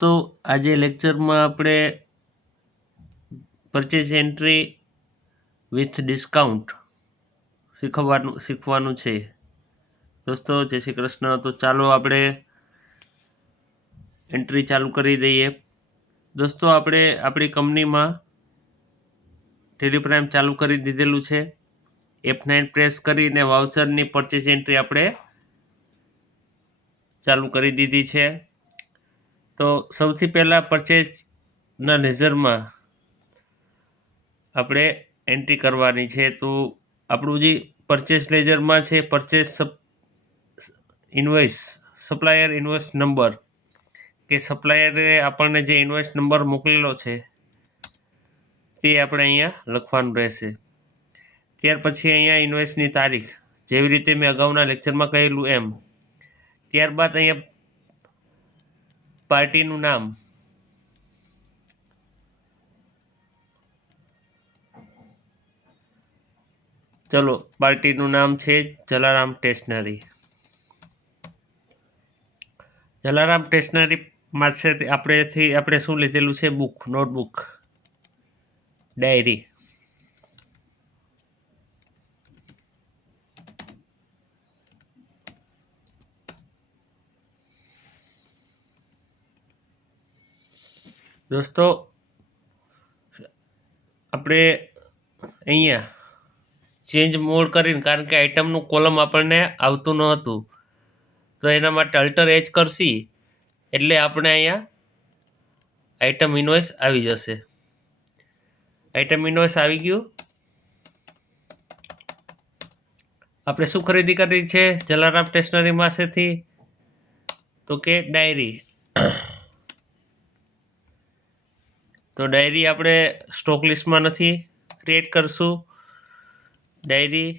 તો આજે લેક્ચરમાં આપણે પરચેઝ એન્ટ્રી વિથ ડિસ્કાઉન્ટ શીખવાનું છે દોસ્તો. જય શ્રી કૃષ્ણ. તો ચાલો આપણે એન્ટ્રી ચાલુ કરી દઈએ. દોસ્તો આપણે આપણી કંપનીમાં ટેલિપ્રાઇમ ચાલુ કરી દીધેલું છે. F9 પ્રેસ કરીને વાઉચરની પરચેઝ એન્ટ્રી આપણે ચાલુ કરી દીધી છે. તો સૌથી પહેલાં પરચેઝના લેઝરમાં આપણે એન્ટ્રી કરવાની છે. તો આપણું જે પરચેઝ લેઝરમાં છે purchase invoice supplier invoice number કે સપ્લાયરે આપણને જે ઇન્વોઇસ નંબર મોકલેલો છે તે આપણે અહીંયા લખવાનું રહેશે. ત્યાર પછી અહીંયા ઇન્વોઇસની તારીખ, જેવી રીતે મેં અગાઉના લેક્ચરમાં કહેલું એમ. ત્યારબાદ અહીંયા પાર્ટીનું નામ, ચલો પાર્ટીનું નામ છે જલારામ સ્ટેશનરી. જલારામ સ્ટેશનરી પાસેથી આપણે શું લીધેલું છે? Book, notebook, diary. દોસ્તો આપણે અહીંયા ચેન્જ મોડ કરીને, કારણ કે આઇટમનું કોલમ આપણને આવતું ન હતું, તો એના માટે અલ્ટર એચ કરશી એટલે આપણે અહીંયા આઇટમ ઇન્વોઇસ આવી જશે. આઇટમ ઇન્વોઇસ આવી ગયું. આપણે શું ખરીદી કરી છે જલારામ સ્ટેશનરી પાસેથી? તો કે ડાયરી. તો ડાયરી આપણે સ્ટોક લિસ્ટમાં નથી, ક્રિએટ કરશું ડાયરી.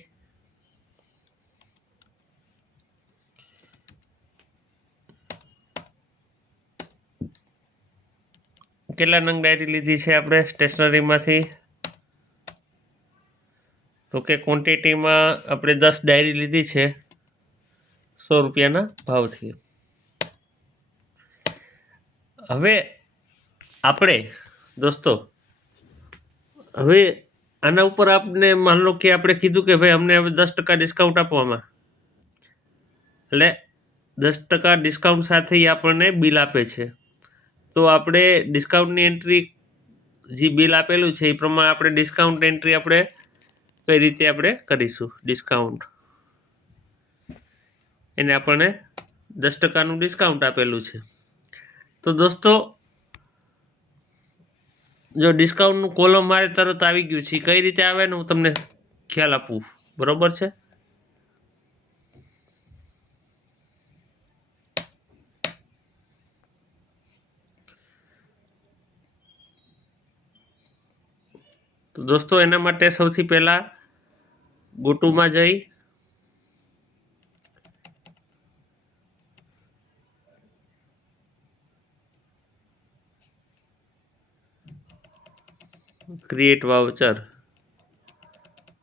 કેટલા નંગ ડાયરી લીધી છે આપણે સ્ટેશનરીમાંથી? તો કે ક્વોન્ટિટીમાં આપણે 10 ડાયરી લીધી છે 100 રૂપિયાના ભાવથી. હવે આપણે દોસ્તો હવે આના ઉપર આપને માન લો કે આપણે કીધું કે ભાઈ અમને હવે 10% ડિસ્કાઉન્ટ આપવામાં, એટલે 10% ડિસ્કાઉન્ટ સાથે આપણને બિલ આપે છે. તો આપણે ડિસ્કાઉન્ટની એન્ટ્રી જે બિલ આપેલું છે એ પ્રમાણે આપણે ડિસ્કાઉન્ટ એન્ટ્રી આપણે કઈ રીતે આપણે કરીશું? ડિસ્કાઉન્ટ એને આપણને 10%નું ડિસ્કાઉન્ટ આપેલું છે. તો દોસ્તો જો ડિસ્કાઉન્ટનું કોલમ મારે તરત આવી ગયું છે, કઈ રીતે આવે ને હું તમને ખ્યાલ આપું, બરોબર છે? તો દોસ્તો એના માટે સૌથી પહેલા ગોટુમાં જઈ create voucher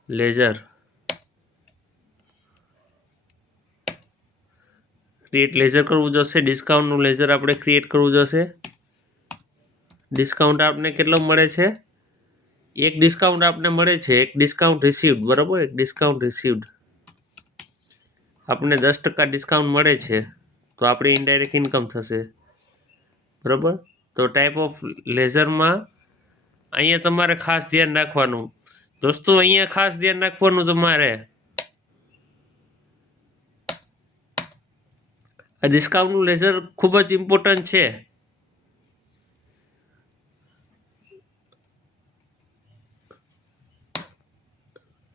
ledger, create ledger કરવું જોશે. ડિસ્કાઉન્ટનું લેઝર આપણે ક્રિએટ કરવું જોશે. ડિસ્કાઉન્ટ આપને કેટલો મળે છે? એક ડિસ્કાઉન્ટ આપને મળે છે, એક ડિસ્કાઉન્ટ રિસીવ્ડ, બરાબર? એક ડિસ્કાઉન્ટ રિસીવ્ડ આપણને 10% ડિસ્કાઉન્ટ મળે છે, તો આપણી ઇનડાયરેક્ટ ઇન્કમ થશે, બરાબર? તો ટાઈપ ઓફ લેઝરમાં અહીંયા તમારે ખાસ ધ્યાન રાખવાનું દોસ્તો, અહીંયા ખાસ ધ્યાન રાખવાનું તમારે. આ ડિસ્કાઉન્ટનું લેઝર ખૂબ જ ઇમ્પોર્ટન્ટ છે.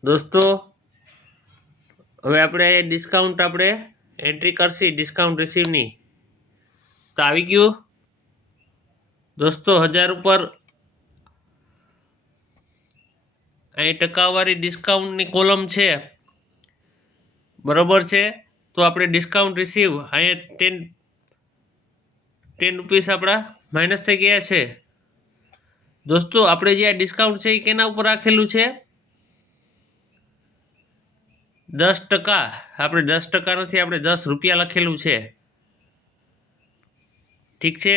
દોસ્તો હવે આપણે ડિસ્કાઉન્ટ આપણે એન્ટ્રી કરશી ડિસ્કાઉન્ટ રિસીવની. તો આવી ગયું દોસ્તો 1000 ઉપર અહીં ટકાવારી ડિસ્કાઉન્ટની કોલમ છે, બરોબર છે? તો આપણે ડિસ્કાઉન્ટ રિસીવ અહીંયા 10 રૂપીસ આપણા માઇનસ થઈ ગયા છે. દોસ્તો આપણે જે આ ડિસ્કાઉન્ટ છે એ કેના ઉપર રાખેલું છે? 10%. આપણે 10% નથી, આપણે 10 રૂપિયા લખેલું છે, ઠીક છે?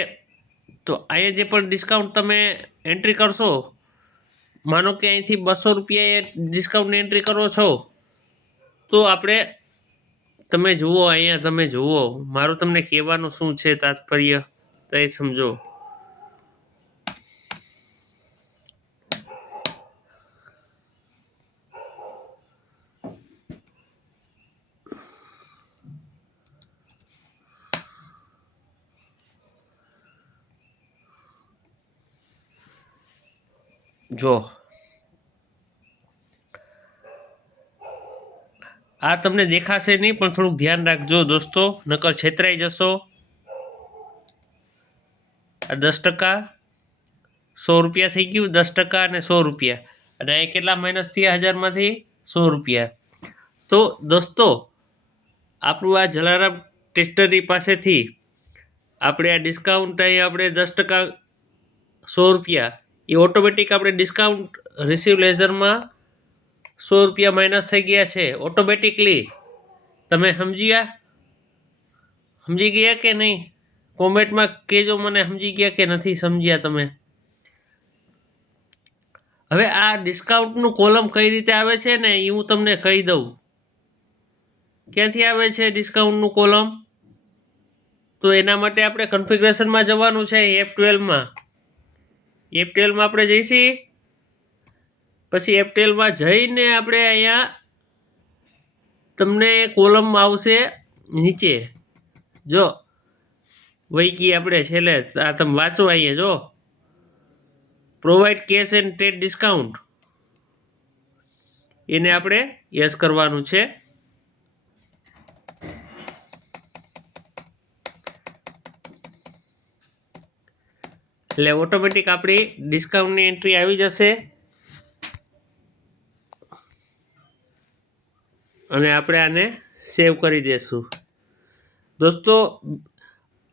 તો અહીંયા જે પણ ડિસ્કાઉન્ટ તમે એન્ટ્રી કરશો, માનો કે અહીંથી 200 રૂપિયા ડિસ્કાઉન્ટની એન્ટ્રી કરો છો, તો આપણે તમે જુઓ અહીંયા, તમે જુઓ મારું તમને કહેવાનું શું છે તાત્પર્ય તો એ સમજો. જો આ તમને દેખાશે નહીં, પણ થોડુંક ધ્યાન રાખજો દોસ્તો, નકર છેતરાઈ જશો. આ 10% 100 રૂપિયા થઈ ગયું, 10% અને 100 રૂપિયા, અને અહીં કેટલા માઇનસ થયા 1000માંથી 100 રૂપિયા. તો દોસ્તો આપણું આ જલારામ ટેસ્ટરી પાસેથી આપણે આ ડિસ્કાઉન્ટ અહીં આપણે 10% 100 રૂપિયા એ ઓટોમેટિક આપણે ડિસ્કાઉન્ટ રિસીવ લેઝરમાં 100 રૂપિયા માઇનસ થઈ ગયા છે ઓટોમેટિકલી. તમે સમજી ગયા કે નહીં? કોમેન્ટમાં કહેજો મને, સમજી ગયા કે નથી સમજ્યા તમે. હવે આ ડિસ્કાઉન્ટનું કોલમ કઈ રીતે આવે છે ને એ હું તમને કહી દઉં. ક્યાંથી આવે છે ડિસ્કાઉન્ટનું કોલમ? તો એના માટે આપણે કન્ફિગરેશનમાં જવાનું છે. F12માં આપણે જઈશી, પછી F12માં જઈને આપણે અહીંયા તમને કોલમ આવશે નીચે, જો વૈકી આપણે છેલ્લે આ તમે વાંચો અહીંયા, જો provide cache and trade discount, એને આપણે યસ કરવાનું છે. એટલે ઓટોમેટિક આપણી ડિસ્કાઉન્ટની એન્ટ્રી આવી જશે અને આપણે આને સેવ કરી દઈશું. દોસ્તો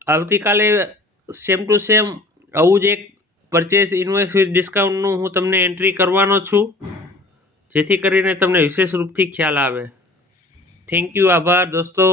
આવતીકાલે સેમ ટુ સેમ આવું જ એક પરચેસ ઇન્વોઇસ વિથ ડિસ્કાઉન્ટનું હું તમને એન્ટ્રી કરવાનો છું, જેથી કરીને તમને વિશેષ રૂપથી ખ્યાલ આવે. થેન્ક યુ, આભાર દોસ્તો.